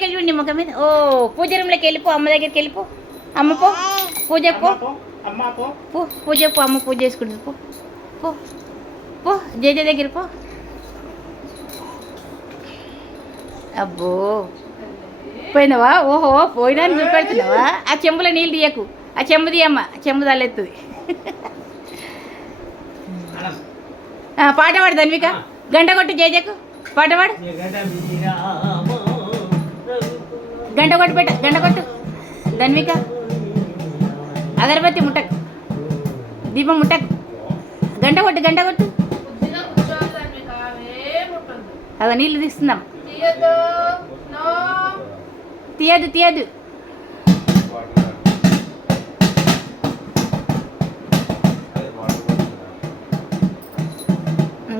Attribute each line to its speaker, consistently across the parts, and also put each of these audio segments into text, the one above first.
Speaker 1: లెక్క చూడండి ముఖం మీద. ఓ పూజ రూమ్లోకి వెళ్ళిపో అమ్మ దగ్గరికి వెళ్ళిపో. అమ్మ పో పూజ పో. పూజ పో అమ్మ పూజ చేసుకుంటుంది. పో పో పో జేజ దగ్గర పో. అబ్బో పోయినావా? ఓహో పోయినా అని చూపెడుతున్నావా ఆ చెంబులో నీళ్ళు తీయకు. ఆ చెంబు తీయమ్మ చెంబు తలెత్తుంది. ఆ, పాట పాడు ధన్విక. గంట కొట్టు జేజకు పాట పాడు. గంట కొట్టు పెట్ట గంట కొట్టు. ధన్విక అగరబత్తి ముట్టకు. దీపం ముట్టకు. గంట కొట్టు గంట కొట్టు. అలా నీళ్ళు తీస్తున్నాం. తీయదు తీయదు.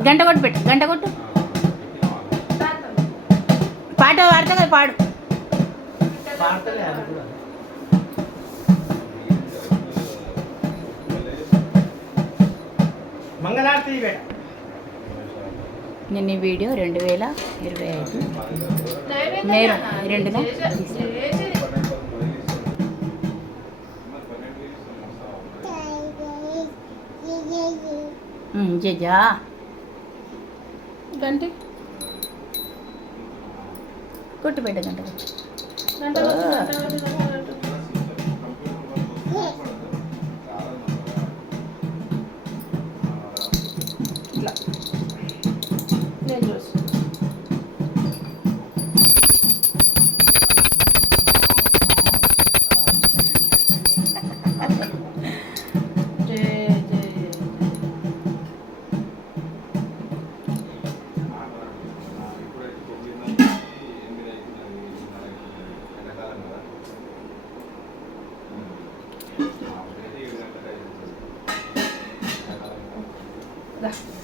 Speaker 1: గంట కొట్టు పెట్టు గంట కొట్టు. పాట పాడతా కదా పాడు.
Speaker 2: అది కూడా. మంగళారతి
Speaker 1: నేను ఈ వీడియో రెండు వేల ఇరవై ఐదు. నేను. రెండునా? ఉమ్, జేజా.
Speaker 3: గంటి.
Speaker 1: కొట్టు పెట్ట గంట కొట్టు
Speaker 3: గంట కొట్టు, గంట కొట్టు, గంట
Speaker 1: 来。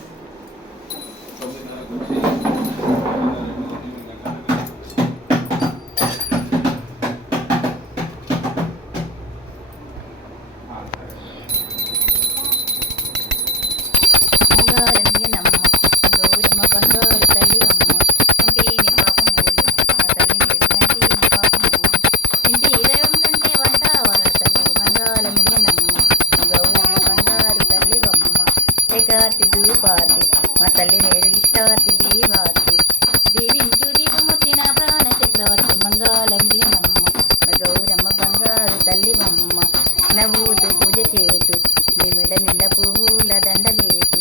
Speaker 1: దూపార్తి, మా తల్లి నేడు ఇష్టార్తి దీవార్తి. దీవించు దీపముత్తిన ప్రాణ చక్రవర్తి మంగళమియనమ్మ, గౌరమ్మ బంగారు తల్లివమ్మ. నవ్వుతూ పూజ చేతు నీ మెడ నిండా పువ్వుల దండ వేతు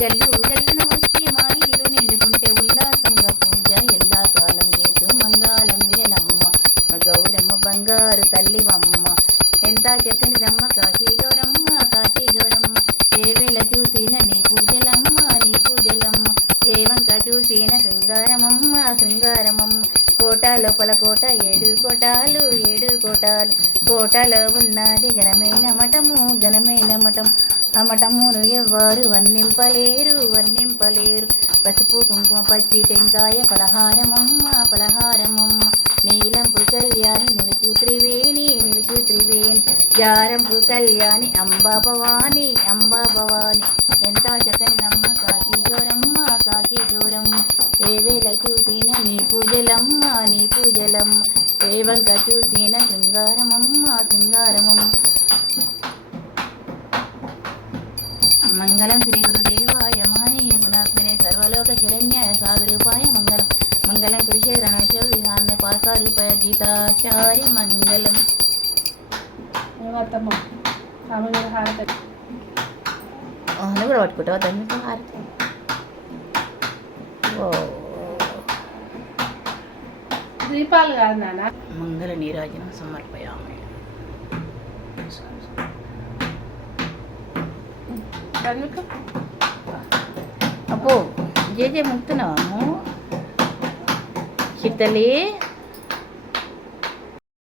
Speaker 1: గల్లు గల్లున వచ్చి మా ఇల్లు నిండుకుంటే ఉల్లాసంగా పూజ ఎల్లా కాలం చేతు మంగాళం నమ్మ. గౌరమ్మ బంగారు తల్లివమ్మ ఎంత చక్కని రమ్మ కోట లోపల కోట ఏడు కోటాలు ఏడు కోటాలు. కోటలో ఉన్నది ఘనమైన మఠము ఘనమైన మఠం. ఆ మఠమును ఎవ్వరు వర్ణింపలేరు వర్ణింపలేరు. పసుపు కుంకుమ పచ్చి టెంకాయ పలహారమమ్మ పలహారమమ్మ నీలంపు కళ్యాణి నిలుచు త్రివేణి నిలుచు త్రివేణి. జారంపు కళ్యాణి అంబా భవాని అంబా భవాని. ఎంత కాశీ గౌరమ్మ ఏ వేళ చూసిన నీ పూజలమ్మ నీ పూజలమ్మ. ఏ వంక చూసిన శృంగారమమ్మ శృంగారమమ్మ. మంగళం శ్రీ గురుదేవాయ మహనీయ గుణాత్మనే సర్వలోక శరణ్యాయ సాగరూపాయ మంగళం. మంగళం కురుషేత్ర నశో విహాన్య పాకారూపాయ గీతాచార్య మంగళం. కూడా పట్టుకుంటావా? దాన్ని హారతి.
Speaker 3: దీపాలు కాదు నాన్న.
Speaker 1: మంగళ నీరాజనం సమర్పయామి. అబ్బో జే జే ముక్తున్నాము చిత్తలి